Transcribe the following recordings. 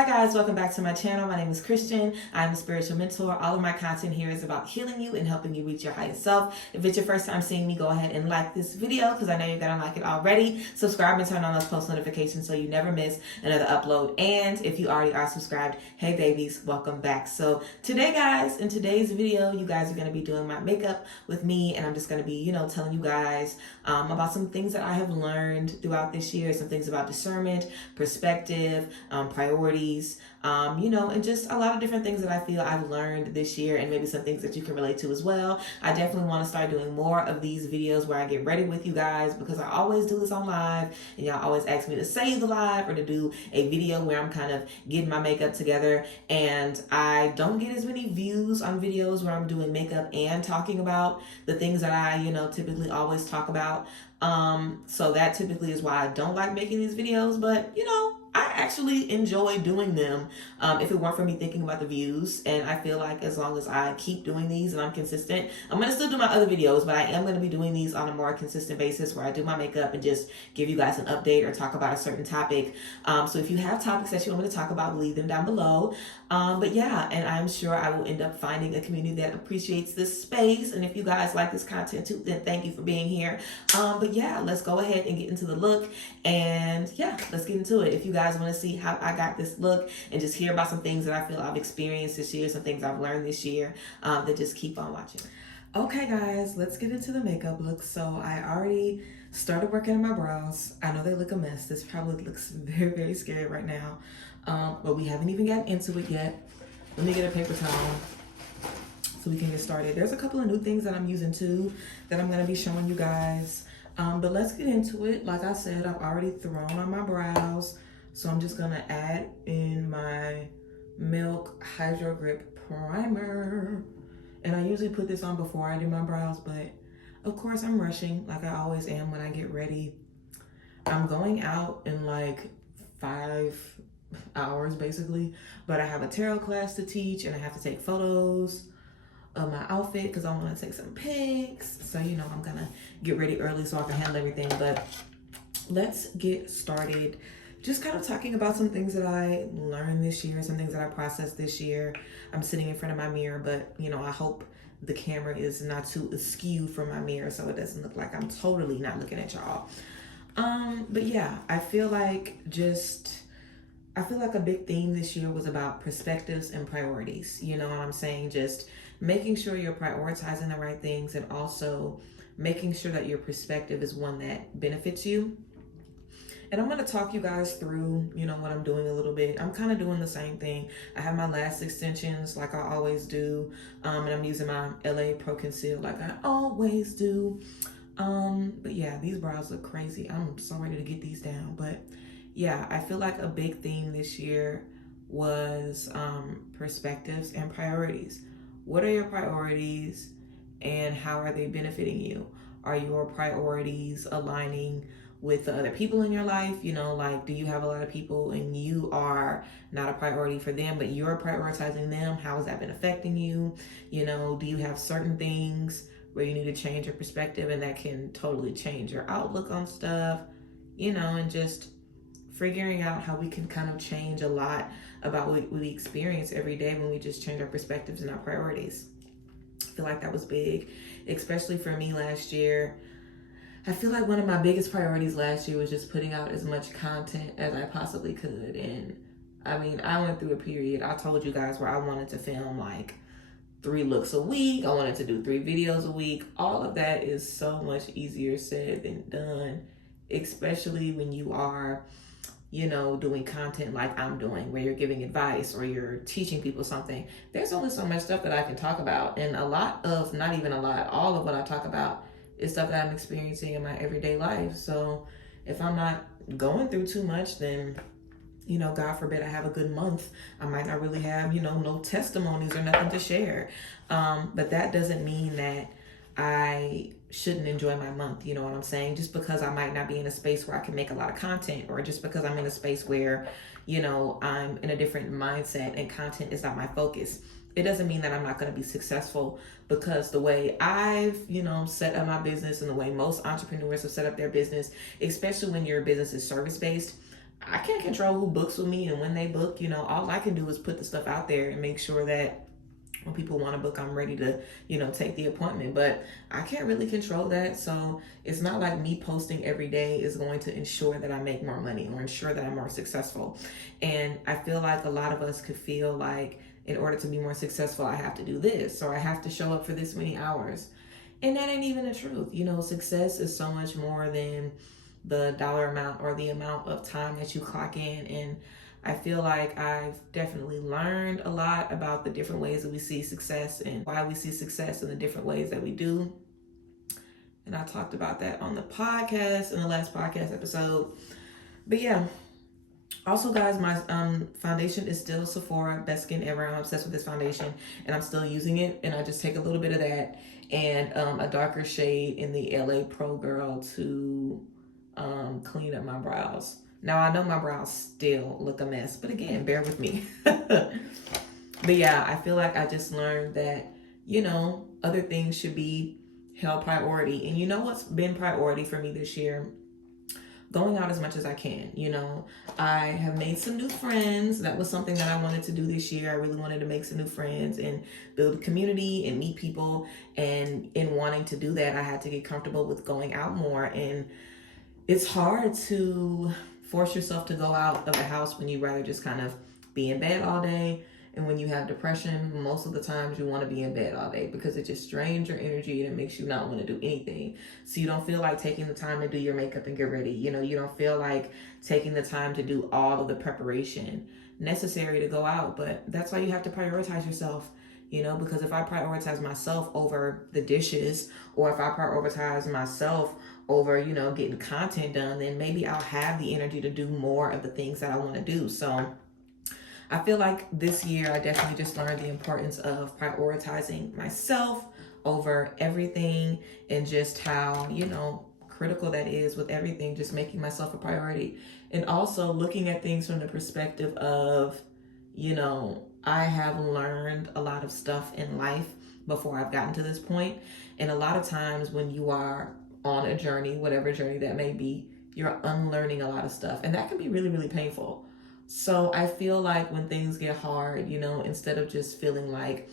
Hi guys, welcome back to my channel. My name is Christian. I'm a spiritual mentor. All of my content here is about healing you and helping you reach your highest self. If it's your first time seeing me, go ahead and like this video because I know you're gonna like it already. Subscribe and turn on those post notifications so you never miss another upload. And if you already are subscribed, hey babies, welcome back. So today guys, in today's video, you guys are gonna be doing my makeup with me, and I'm just gonna be, telling you guys about some things that I have learned throughout this year, some things about discernment, perspective, priorities, and just a lot of different things that I feel I've learned this year, and maybe some things that you can relate to as well. I definitely want to start doing more of these videos where I get ready with you guys, because I always do this on live and y'all always ask me to save the live or to do a video where I'm kind of getting my makeup together, and I don't get as many views on videos where I'm doing makeup and talking about the things that I typically always talk about. So that typically is why I don't like making these videos, but I actually enjoy doing them if it weren't for me thinking about the views. And I feel like as long as I keep doing these and I'm consistent, I'm going to still do my other videos, but I am going to be doing these on a more consistent basis where I do my makeup and just give you guys an update or talk about a certain topic. So if you have topics that you want me to talk about, leave them down below. But yeah, and I'm sure I will end up finding a community that appreciates this space. And if you guys like this content too, then thank you for being here. But yeah, let's go ahead and get into the look. And yeah, let's get into it. If you guys want to see how I got this look and just hear about some things that I feel I've experienced this year, some things I've learned this year, then just keep on watching. Okay guys, let's get into the makeup look. So I already started working on my brows. I know they look a mess. This probably looks very, very scary right now. But we haven't even gotten into it yet. Let me get a paper towel so we can get started. There's a couple of new things that I'm using too that I'm going to be showing you guys. But let's get into it. Like I said, I've already thrown on my brows. So I'm just going to add in my Milk Hydro Grip Primer. And I usually put this on before I do my brows, but of course I'm rushing like I always am when I get ready. I'm going out in like 5 hours basically, but I have a tarot class to teach and I have to take photos of my outfit because I want to take some pics. So I'm gonna get ready early so I can handle everything. But let's get started. Just kind of talking about some things that I learned this year, some things that I processed this year. I'm sitting in front of my mirror, but I hope the camera is not too askew from my mirror so it doesn't look like I'm totally not looking at y'all. But yeah, I feel like a big theme this year was about perspectives and priorities. You know what I'm saying? Just making sure you're prioritizing the right things, and also making sure that your perspective is one that benefits you. And I'm going to talk you guys through, what I'm doing a little bit. I'm kind of doing the same thing. I have my lash extensions like I always do. And I'm using my LA Pro Conceal like I always do. But yeah, these brows look crazy. I'm so ready to get these down. But yeah, I feel like a big theme this year was perspectives and priorities. What are your priorities and how are they benefiting you? Are your priorities aligning with the other people in your life? Like, do you have a lot of people and you are not a priority for them, but you're prioritizing them? How has that been affecting you? Do you have certain things where you need to change your perspective and that can totally change your outlook on stuff? And just figuring out how we can kind of change a lot about what we experience every day when we just change our perspectives and our priorities. I feel like that was big, especially for me last year. I feel like one of my biggest priorities last year was just putting out as much content as I possibly could. And I mean, I went through a period, I told you guys, where I wanted to film like 3 looks a week. I wanted to do 3 videos a week. All of that is so much easier said than done, especially when you are, doing content like I'm doing, where you're giving advice or you're teaching people something. There's only so much stuff that I can talk about. And not even a lot, all of what I talk about is stuff that I'm experiencing in my everyday life. So if I'm not going through too much, then, God forbid I have a good month, I might not really have, no testimonies or nothing to share. But that doesn't mean that I shouldn't enjoy my month. You know what I'm saying? Just because I might not be in a space where I can make a lot of content, or just because I'm in a space where, I'm in a different mindset and content is not my focus, it doesn't mean that I'm not going to be successful. Because the way I've, set up my business and the way most entrepreneurs have set up their business, especially when your business is service-based, I can't control who books with me and when they book. You know, all I can do is put the stuff out there and make sure that when people want to book, I'm ready to, you know, take the appointment. But I can't really control that. So it's not like me posting every day is going to ensure that I make more money or ensure that I'm more successful. And I feel like a lot of us could feel like, in order to be more successful, I have to do this, or I have to show up for this many hours. And that ain't even the truth. You know, success is so much more than the dollar amount or the amount of time that you clock in. And I feel like I've definitely learned a lot about the different ways that we see success and why we see success in the different ways that we do. And I talked about that on the podcast, in the last podcast episode. But yeah, also guys, my foundation is still Sephora Best Skin Ever. I'm obsessed with this foundation and I'm still using it. And I just take a little bit of that and a darker shade in the LA Pro Girl to clean up my brows. Now, I know my brows still look a mess, but again, bear with me. But yeah, I feel like I just learned that, you know, other things should be held priority. And you know what's been priority for me this year? Going out as much as I can. You know, I have made some new friends. That was something that I wanted to do this year. I really wanted to make some new friends and build a community and meet people. And in wanting to do that, I had to get comfortable with going out more. And it's hard to force yourself to go out of the house when you'd rather just kind of be in bed all day. And when you have depression, most of the times you want to be in bed all day because it just drains your energy and it makes you not want to do anything. So you don't feel like taking the time to do your makeup and get ready. You know, you don't feel like taking the time to do all of the preparation necessary to go out. But that's why you have to prioritize yourself. You know, because if I prioritize myself over the dishes, or if I prioritize myself over, you know, getting content done, then maybe I'll have the energy to do more of the things that I want to do. So I feel like this year I definitely just learned the importance of prioritizing myself over everything, and just how, you know, critical that is with everything, just making myself a priority. And also looking at things from the perspective of, you know, I have learned a lot of stuff in life before I've gotten to this point. And a lot of times when you are on a journey, whatever journey that may be, you're unlearning a lot of stuff. And that can be really, really painful. So I feel like when things get hard, you know, instead of just feeling like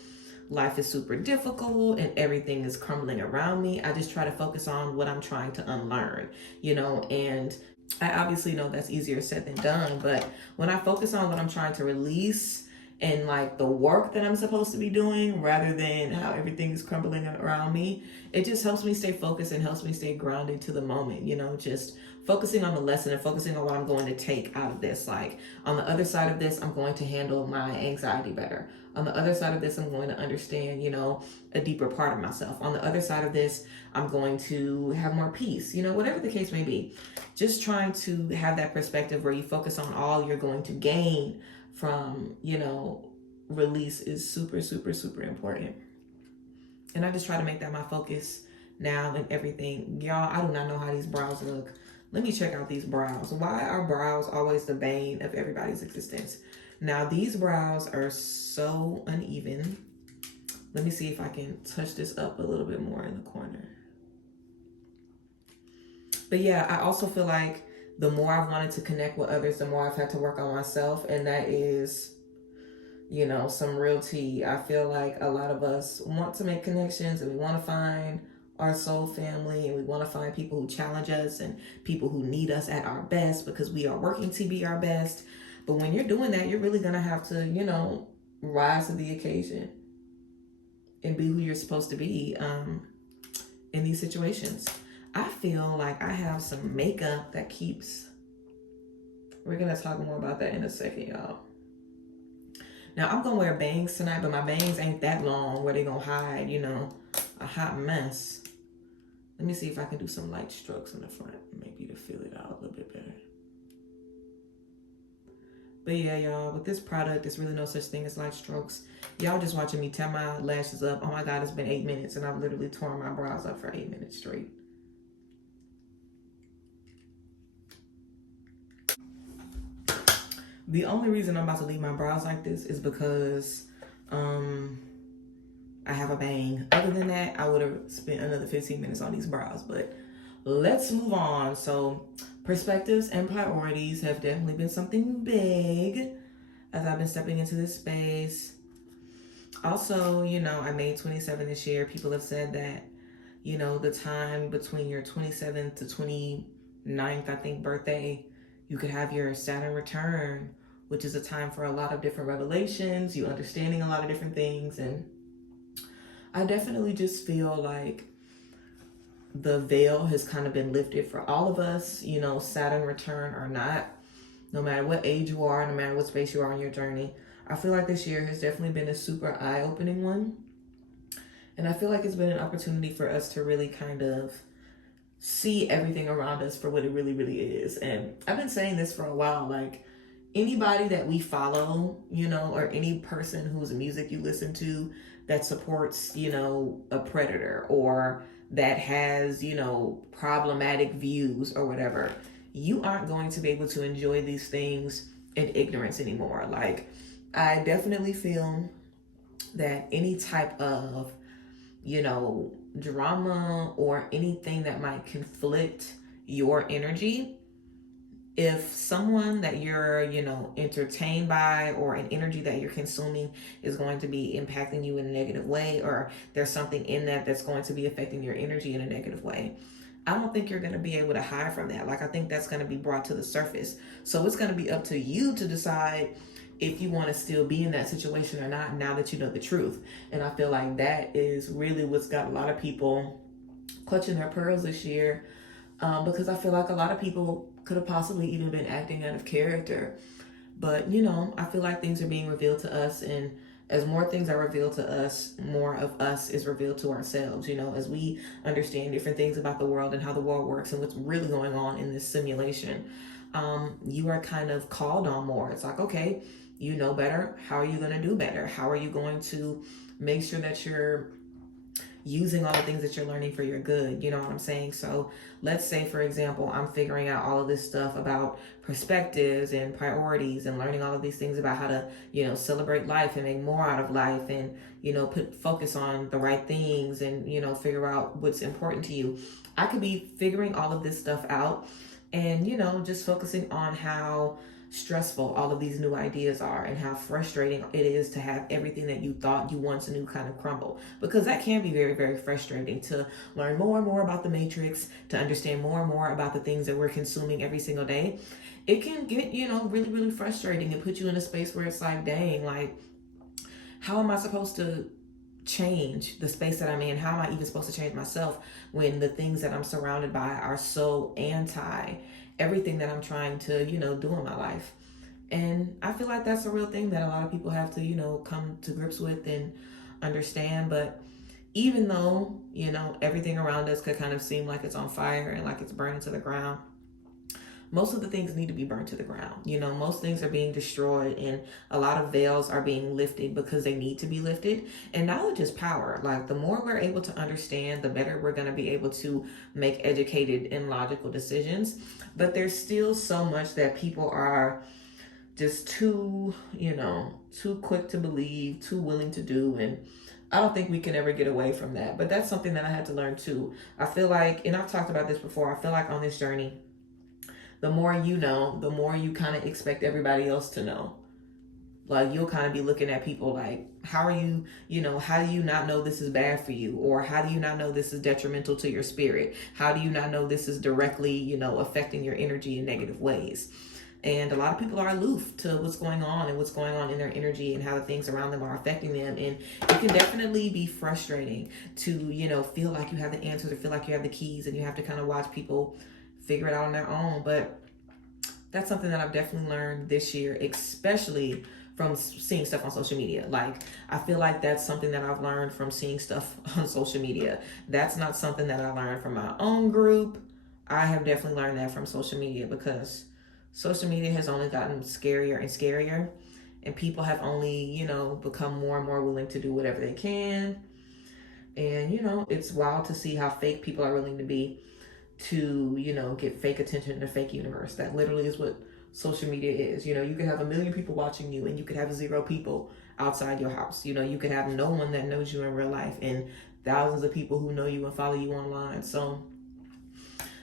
life is super difficult and everything is crumbling around me, I just try to focus on what I'm trying to unlearn, you know. And I obviously know that's easier said than done, but when I focus on what I'm trying to release and like the work that I'm supposed to be doing rather than how everything is crumbling around me, it just helps me stay focused and helps me stay grounded to the moment, you know, just focusing on the lesson and focusing on what I'm going to take out of this. Like on the other side of this, I'm going to handle my anxiety better. On the other side of this, I'm going to understand, you know, a deeper part of myself. On the other side of this, I'm going to have more peace, you know, whatever the case may be. Just trying to have that perspective where you focus on all you're going to gain from, you know, release is super, super, super important. And I just try to make that my focus now and everything. Y'all, I do not know how these brows look. Let me check out these brows. Why are brows always the bane of everybody's existence? Now, these brows are so uneven. Let me see if I can touch this up a little bit more in the corner. But yeah, I also feel like the more I've wanted to connect with others, the more I've had to work on myself. And that is, you know, some real tea. I feel like a lot of us want to make connections and we want to find our soul family, and we want to find people who challenge us and people who need us at our best because we are working to be our best. But when you're doing that, you're really going to have to, you know, rise to the occasion and be who you're supposed to be in these situations. I feel like I have some makeup that keeps, we're going to talk more about that in a second, y'all. Now, I'm going to wear bangs tonight, but my bangs ain't that long where they're going to hide, you know, a hot mess. Let me see if I can do some light strokes in the front, maybe to feel it out a little bit better. But yeah, y'all, with this product, there's really no such thing as light strokes. Y'all just watching me tie my lashes up. Oh my God, it's been 8 minutes and I've literally torn my brows up for 8 minutes straight. The only reason I'm about to leave my brows like this is because I have a bang. Other than that, I would have spent another 15 minutes on these brows. But let's move on. So perspectives and priorities have definitely been something big as I've been stepping into this space. Also, I made 27 this year. People have said that, the time between your 27th to 29th, I think, birthday, you could have your Saturn return, which is a time for a lot of different revelations, you understanding a lot of different things. And I definitely just feel like the veil has kind of been lifted for all of us, Saturn return or not, no matter what age you are, no matter what space you are in your journey. I feel like this year has definitely been a super eye-opening one. And I feel like it's been an opportunity for us to really kind of see everything around us for what it really, really is. And I've been saying this for a while, like anybody that we follow, or any person whose music you listen to that supports, a predator or that has, problematic views or whatever, you aren't going to be able to enjoy these things in ignorance anymore. Like, I definitely feel that any type of, drama or anything that might conflict your energy, if someone that you're, entertained by, or an energy that you're consuming is going to be impacting you in a negative way, or there's something in that that's going to be affecting your energy in a negative way, I don't think you're going to be able to hide from that. Like, I think that's going to be brought to the surface. So it's going to be up to you to decide if you want to still be in that situation or not, now that you know the truth. And I feel like that is really what's got a lot of people clutching their pearls this year, because I feel like a lot of people could have possibly even been acting out of character. But, I feel like things are being revealed to us, and as more things are revealed to us, more of us is revealed to ourselves, as we understand different things about the world and how the world works and what's really going on in this simulation. You are kind of called on more. It's like, okay, you know better. How are you going to do better? How are you going to make sure that you're using all the things that you're learning for your good? You know what I'm saying? So let's say, for example, I'm figuring out all of this stuff about perspectives and priorities and learning all of these things about how to, celebrate life and make more out of life and, put focus on the right things and, figure out what's important to you. I could be figuring all of this stuff out and, just focusing on how stressful all of these new ideas are and how frustrating it is to have everything that you thought you once knew kind of crumble, because that can be very, very frustrating to learn more and more about the matrix, to understand more and more about the things that we're consuming every single day. It can get, really, really frustrating and put you in a space where it's like, dang, like, how am I supposed to change the space that I'm in? How am I even supposed to change myself when the things that I'm surrounded by are so anti everything that I'm trying to, do in my life? And I feel like that's a real thing that a lot of people have to, come to grips with and understand. But even though, everything around us could kind of seem like it's on fire and like it's burning to the ground, most of the things need to be burnt to the ground. Most things are being destroyed and a lot of veils are being lifted because they need to be lifted. And knowledge is power. Like, the more we're able to understand, the better we're going to be able to make educated and logical decisions. But there's still so much that people are just too quick to believe, too willing to do. And I don't think we can ever get away from that. But that's something that I had to learn too. I feel like, and I've talked about this before, I feel like on this journey, the more you know, the more you kind of expect everybody else to know. Like, you'll kind of be looking at people like, how are you, how do you not know this is bad for you? Or how do you not know this is detrimental to your spirit? How do you not know this is directly, affecting your energy in negative ways? And a lot of people are aloof to what's going on and what's going on in their energy and how the things around them are affecting them. And it can definitely be frustrating to, feel like you have the answers or feel like you have the keys, and you have to kind of watch people figure it out on their own. But that's something that I've definitely learned this year, especially from seeing stuff on social media. Like, I feel like that's something that I've learned from seeing stuff on social media. That's not something that I learned from my own group. I have definitely learned that from social media, because social media has only gotten scarier and scarier, and people have only, become more and more willing to do whatever they can. And, it's wild to see how fake people are willing to be to, get fake attention in a fake universe. That literally is what social media is. You could have 1 million people watching you, and you could have 0 people outside your house. You could have no one that knows you in real life and thousands of people who know you and follow you online. So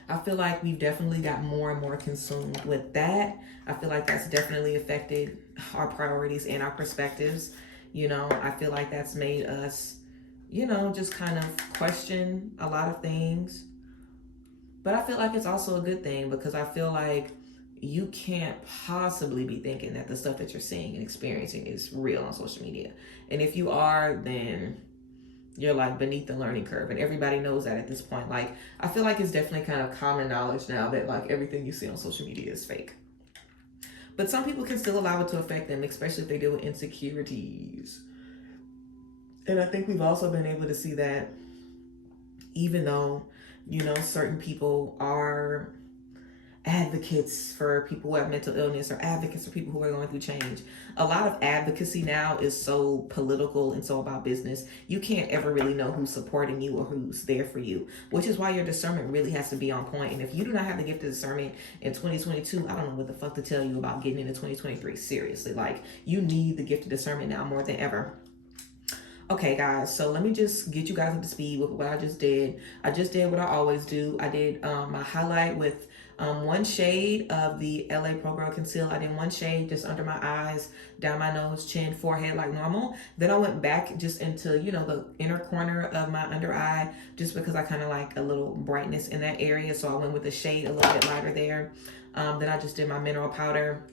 I feel like we've definitely got more and more consumed with that. I feel like that's definitely affected our priorities and our perspectives. You know, I feel like that's made us, you know, just kind of question a lot of things. But I feel like it's also a good thing, because I feel like you can't possibly be thinking that the stuff that you're seeing and experiencing is real on social media. And if you are, then you're like beneath the learning curve, and everybody knows that at this point. Like, I feel like it's definitely kind of common knowledge now that like everything you see on social media is fake. But some people can still allow it to affect them, especially if they deal with insecurities. And I think we've also been able to see that even though, you know, certain people are advocates for people who have mental illness or advocates for people who are going through change, a lot of advocacy now is so political and so about business. You can't ever really know who's supporting you or who's there for you, which is why your discernment really has to be on point. And if you do not have the gift of discernment in 2022, I don't know what the fuck to tell you about getting into 2023. Seriously, like, you need the gift of discernment now more than ever. Okay, guys, so let me just get you guys up to speed with what I just did. I just did what I always do. I did my highlight with one shade of the LA Pro Girl Conceal. I did one shade just under my eyes, down my nose, chin, forehead like normal. Then I went back just into, you know, the inner corner of my under eye, just because I kind of like a little brightness in that area. So I went with a shade a little bit lighter there. Then I just did my mineral powder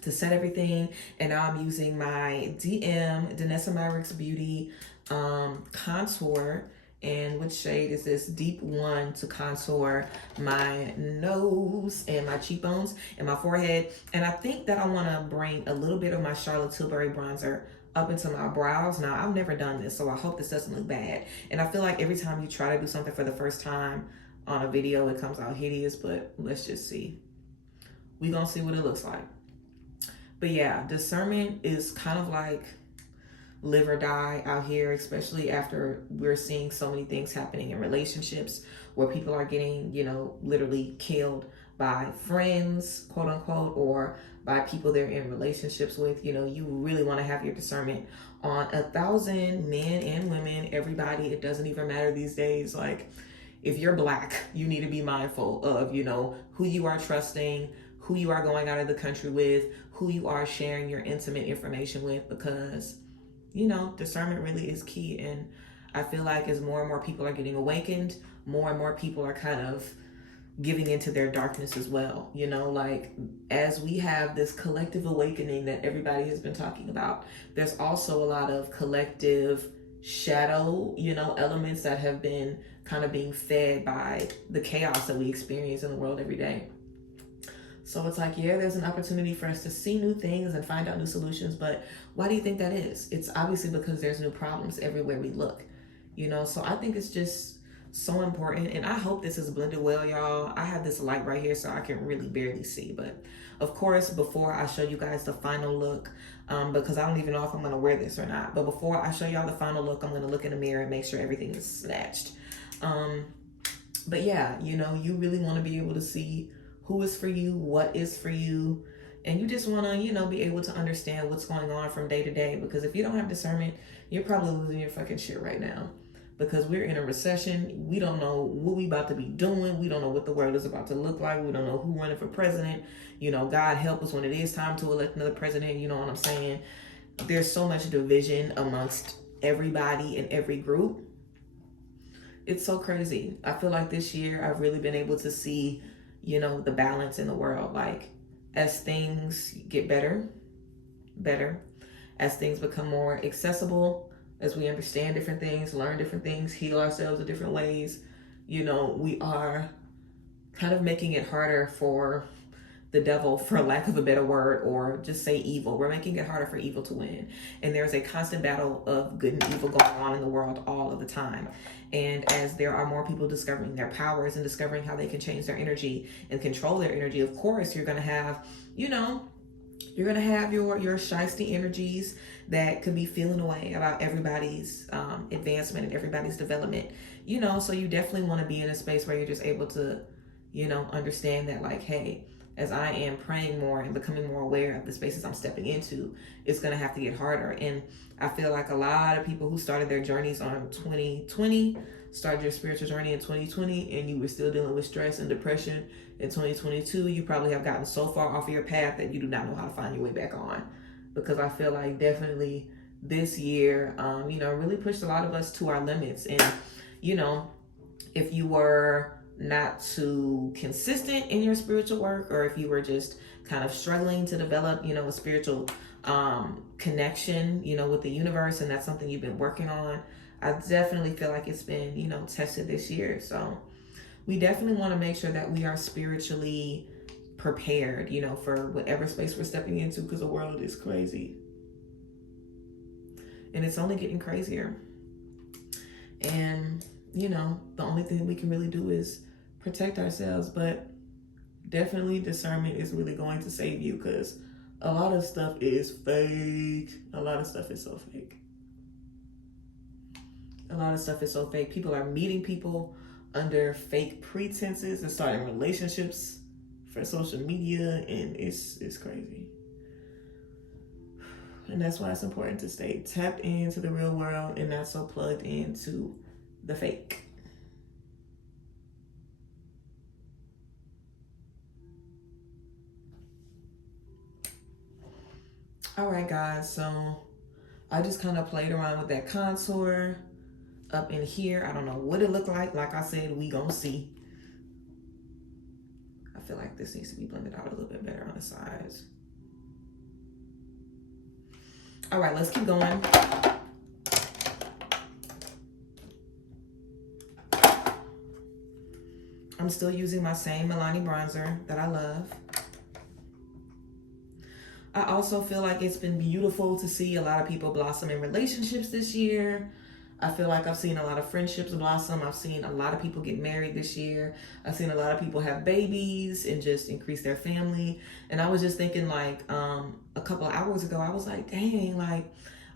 to set everything, and now I'm using my Danessa Myricks Beauty contour. And which shade is this? Deep 1, to contour my nose and my cheekbones and my forehead. And I think that I want to bring a little bit of my Charlotte Tilbury bronzer up into my brows. Now, I've never done this, so I hope this doesn't look bad. And I feel like every time you try to do something for the first time on a video, it comes out hideous, but let's just see. We're gonna see what it looks like. But yeah, discernment is kind of like live or die out here, especially after we're seeing so many things happening in relationships where people are getting, you know, literally killed by friends, quote unquote, or by people they're in relationships with. You know, you really want to have your discernment on 1,000 men and women, everybody. It doesn't even matter these days. Like, if you're Black, you need to be mindful of, you know, who you are trusting, who you are going out of the country with, who you are sharing your intimate information with, because, you know, discernment really is key. And I feel like as more and more people are getting awakened, more and more people are kind of giving into their darkness as well. You know, like, as we have this collective awakening that everybody has been talking about, there's also a lot of collective shadow, you know, elements that have been kind of being fed by the chaos that we experience in the world every day. So it's like, yeah, there's an opportunity for us to see new things and find out new solutions. But why do you think that is? It's obviously because there's new problems everywhere we look, you know? So I think it's just so important. And I hope this is blended well, y'all. I have this light right here so I can really barely see. But of course, before I show you guys the final look, because I don't even know if I'm going to wear this or not. But before I show y'all the final look, I'm going to look in the mirror and make sure everything is snatched. But yeah, you know, you really want to be able to see who is for you, what is for you, and you just want to, you know, be able to understand what's going on from day to day. Because if you don't have discernment, you're probably losing your fucking shit right now, because we're in a recession. We don't know what we about to be doing. We don't know what the world is about to look like. We don't know who running for president. You know, God help us when it is time to elect another president. You know what I'm saying? There's so much division amongst everybody in every group. It's so crazy. I feel like this year I've really been able to see, you know, the balance in the world. Like, as things get better, as things become more accessible, as we understand different things, learn different things, heal ourselves in different ways, you know, we are kind of making it harder for the devil, for lack of a better word, or just say evil. We're making it harder for evil to win. And there's a constant battle of good and evil going on in the world all of the time. And as there are more people discovering their powers and discovering how they can change their energy and control their energy, of course, you're going to have, you know, you're going to have your shiesty energies that could be feeling away about everybody's advancement and everybody's development, you know. So you definitely want to be in a space where you're just able to, you know, understand that, like, hey, as I am praying more and becoming more aware of the spaces I'm stepping into, it's going to have to get harder. And I feel like a lot of people who started their journeys on 2020, started your spiritual journey in 2020, and you were still dealing with stress and depression in 2022, you probably have gotten so far off of your path that you do not know how to find your way back on. Because I feel like definitely this year, really pushed a lot of us to our limits. And, if you were not too consistent in your spiritual work, or if you were just kind of struggling to develop, a spiritual connection, with the universe, and that's something you've been working on, I definitely feel like it's been, tested this year. So we definitely want to make sure that we are spiritually prepared, for whatever space we're stepping into, because the world is crazy. And it's only getting crazier. And, the only thing we can really do is protect ourselves. But definitely discernment is really going to save you, because a lot of stuff is fake. A lot of stuff is so fake. A lot of stuff is so fake. People are meeting people under fake pretenses and starting relationships for social media, and it's crazy. And that's why it's important to stay tapped into the real world and not so plugged into the fake. All right, guys, so I just kind of played around with that contour up in here. I don't know what it looked like. Like I said, we gonna see. I feel like this needs to be blended out a little bit better on the sides. All right, let's keep going. I'm still using my same Milani bronzer that I love. I also feel like it's been beautiful to see a lot of people blossom in relationships this year. I feel like I've seen a lot of friendships blossom. I've seen a lot of people get married this year. I've seen a lot of people have babies and just increase their family. And I was just thinking, like, a couple of hours ago, I was like, dang, like,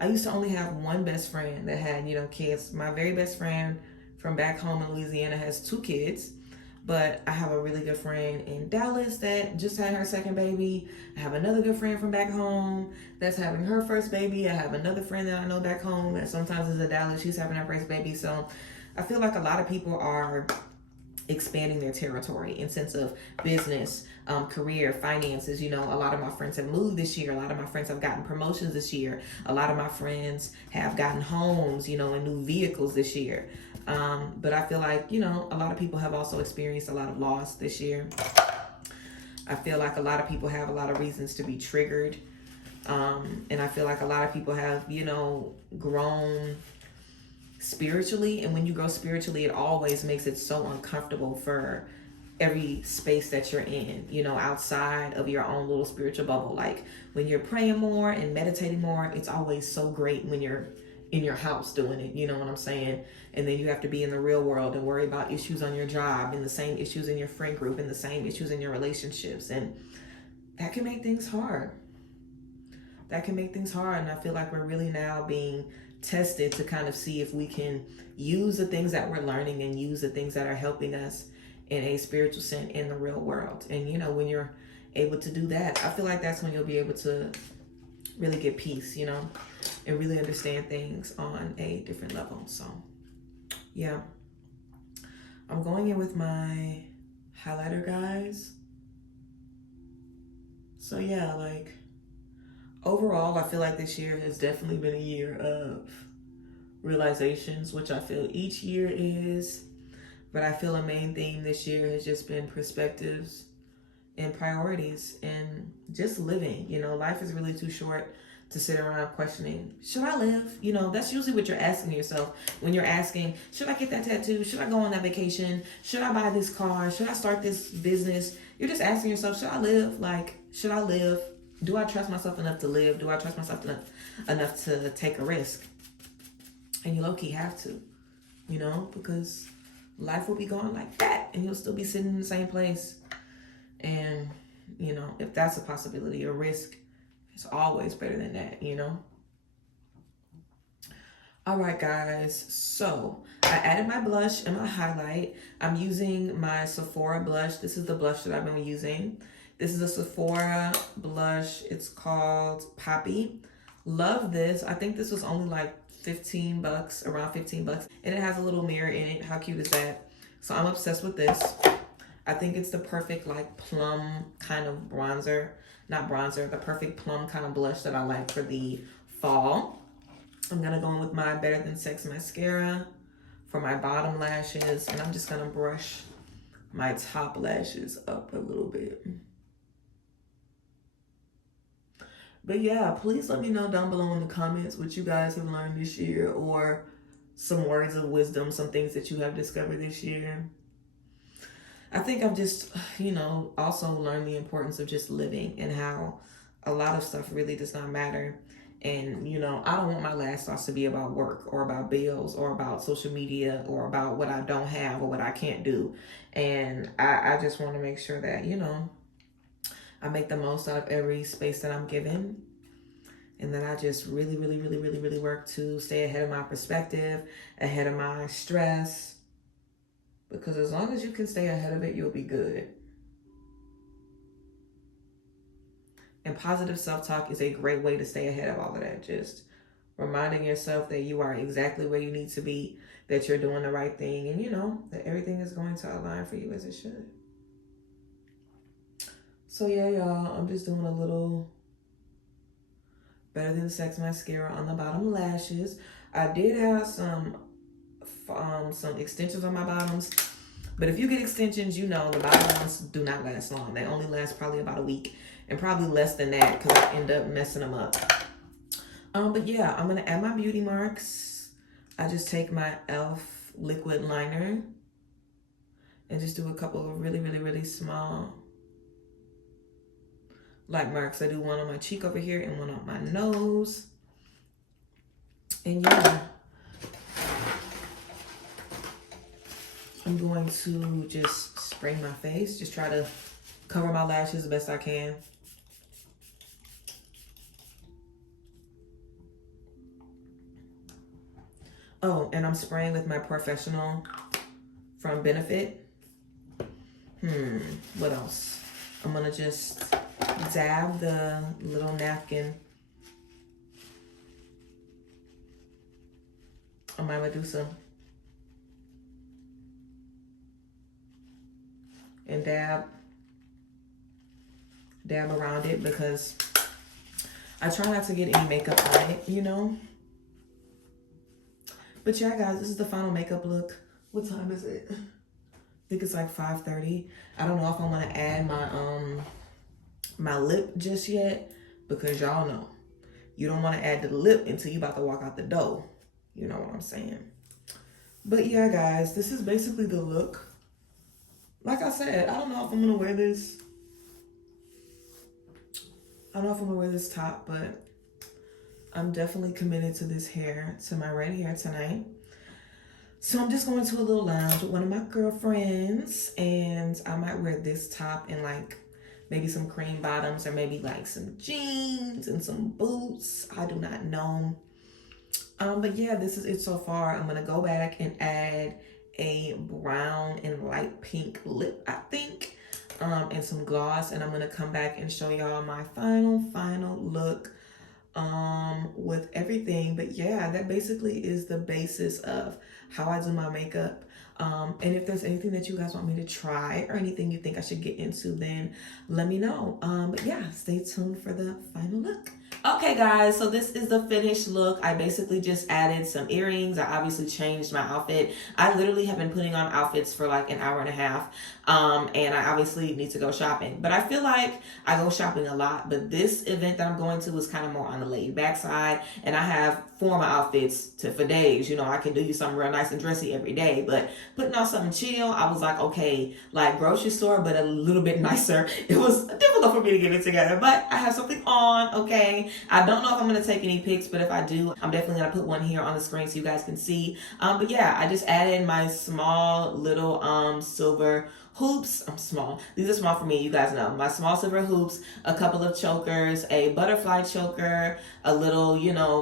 I used to only have one best friend that had, kids. My very best friend from back home in Louisiana has 2 kids. But I have a really good friend in Dallas that just had her second baby. I have another good friend from back home that's having her first baby. I have another friend that I know back home that sometimes is in Dallas. She's having her first baby. So I feel like a lot of people are expanding their territory in sense of business, career, finances. A lot of my friends have moved this year. A lot of my friends have gotten promotions this year. A lot of my friends have gotten homes, and new vehicles this year. But I feel like, a lot of people have also experienced a lot of loss this year. I feel like a lot of people have a lot of reasons to be triggered. And I feel like a lot of people have, grown spiritually. And when you grow spiritually, it always makes it so uncomfortable for every space that you're in, outside of your own little spiritual bubble. Like when you're praying more and meditating more, it's always so great when you're in your house doing it, you know what I'm saying? And then you have to be in the real world and worry about issues on your job and the same issues in your friend group and the same issues in your relationships. And that can make things hard. And I feel like we're really now being tested to kind of see if we can use the things that we're learning and use the things that are helping us in a spiritual sense in the real world. And when you're able to do that, I feel like that's when you'll be able to really get peace, and really understand things on a different level. So yeah, I'm going in with my highlighter, guys. So yeah, like overall, I feel like this year has definitely been a year of realizations, which I feel each year is. But I feel a main theme this year has just been perspectives and priorities and just living. Life is really too short to sit around questioning, should I live? That's usually what you're asking yourself when you're asking, should I get that tattoo? Should I go on that vacation? Should I buy this car? Should I start this business? You're just asking yourself, should I live? Like, should I live? Do I trust myself enough to live? Do I trust myself enough to take a risk? And you low-key have to, because life will be going like that and you'll still be sitting in the same place. And, if that's a possibility, a risk is always better than that, All right, guys. So I added my blush and my highlight. I'm using my Sephora blush. This is the blush that I've been using. This is a Sephora blush. It's called Poppy. Love this. I think this was only like 15 bucks, around 15 bucks. And it has a little mirror in it. How cute is that? So I'm obsessed with this. I think it's the perfect like plum kind of bronzer. Not bronzer, the perfect plum kind of blush that I like for the fall. I'm gonna go in with my Better Than Sex mascara for my bottom lashes. And I'm just gonna brush my top lashes up a little bit. But yeah, please let me know down below in the comments what you guys have learned this year, or some words of wisdom, some things that you have discovered this year. I think I've just, also learned the importance of just living, and how a lot of stuff really does not matter. And, I don't want my last thoughts to be about work or about bills or about social media or about what I don't have or what I can't do. And I just want to make sure that, I make the most out of every space that I'm given. And then I just really, really, really, really, really work to stay ahead of my perspective, ahead of my stress. Because as long as you can stay ahead of it, you'll be good. And positive self-talk is a great way to stay ahead of all of that. Just reminding yourself that you are exactly where you need to be, that you're doing the right thing, and that everything is going to align for you as it should. So yeah, y'all, I'm just doing a little Better Than Sex mascara on the bottom lashes. I did have some extensions on my bottoms, but if you get extensions, the bottom ones do not last long. They only last probably about a week, and probably less than that because I end up messing them up. But yeah, I'm gonna add my beauty marks. I just take my e.l.f. liquid liner and just do a couple of really, really, really small like marks. I do one on my cheek over here and one on my nose. And yeah, I'm going to just spray my face, just try to cover my lashes the best I can. Oh, and I'm spraying with my Professional from Benefit. What else? I'm gonna just dab the little napkin on my Medusa and dab around it, because I try not to get any makeup on it, But yeah, guys, this is the final makeup look. What time is it? I think it's like 5:30. I don't know if I want to add my lip just yet, because y'all know you don't want to add the lip until you about to walk out the door. You know what I'm saying? But yeah, guys, this is basically the look. Like I said, I don't know if I'm gonna wear this. I don't know if I'm gonna wear this top, but I'm definitely committed to this hair, to my red hair tonight. So I'm just going to a little lounge with one of my girlfriends, and I might wear this top and like maybe some cream bottoms, or maybe like some jeans and some boots. I do not know. But yeah, this is it so far. I'm gonna go back and add a brown and light pink lip, I think, and some gloss, and I'm gonna come back and show y'all my final look with everything. But yeah, that basically is the basis of how I do my makeup. And if there's anything that you guys want me to try, or anything you think I should get into, then let me know. But yeah, stay tuned for the final look. Okay, guys, so this is the finished look. I basically just added some earrings. I obviously changed my outfit. I literally have been putting on outfits for like an hour and a half. And I obviously need to go shopping. But I feel like I go shopping a lot. But this event that I'm going to is kind of more on the laid back side. And I have formal outfits for days. I can do you something real nice and dressy every day. But putting on something chill, I was like, okay, like grocery store, but a little bit nicer. It was difficult for me to get it together. But I have something on, okay? I don't know if I'm going to take any pics, but if I do, I'm definitely going to put one here on the screen so you guys can see. But yeah, I just added my small little silver hoops. I'm small. These are small for me, you guys know. My small silver hoops, a couple of chokers, a butterfly choker, a little,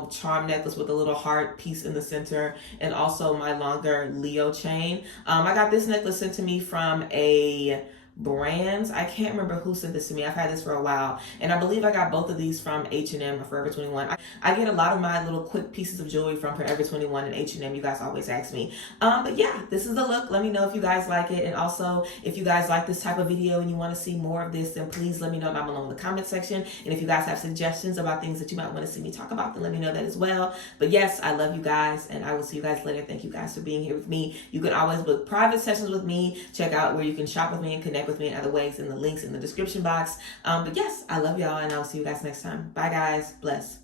charm necklace with a little heart piece in the center, and also my longer Leo chain. I got this necklace sent to me from a brands. I can't remember who sent this to me. I've had this for a while, and I believe I got both of these from H&M or Forever 21. I get a lot of my little quick pieces of jewelry from Forever 21 and H&M. You guys always ask me. But yeah, this is the look. Let me know if you guys like it, and also if you guys like this type of video and you want to see more of this, then please let me know down below in the comment section. And if you guys have suggestions about things that you might want to see me talk about, then let me know that as well. But yes, I love you guys, and I will see you guys later. Thank you guys for being here with me. You can always book private sessions with me. Check out where you can shop with me and connect with me in other ways in the links in the description box. But yes, I love y'all, and I'll see you guys next time. Bye guys. Bless.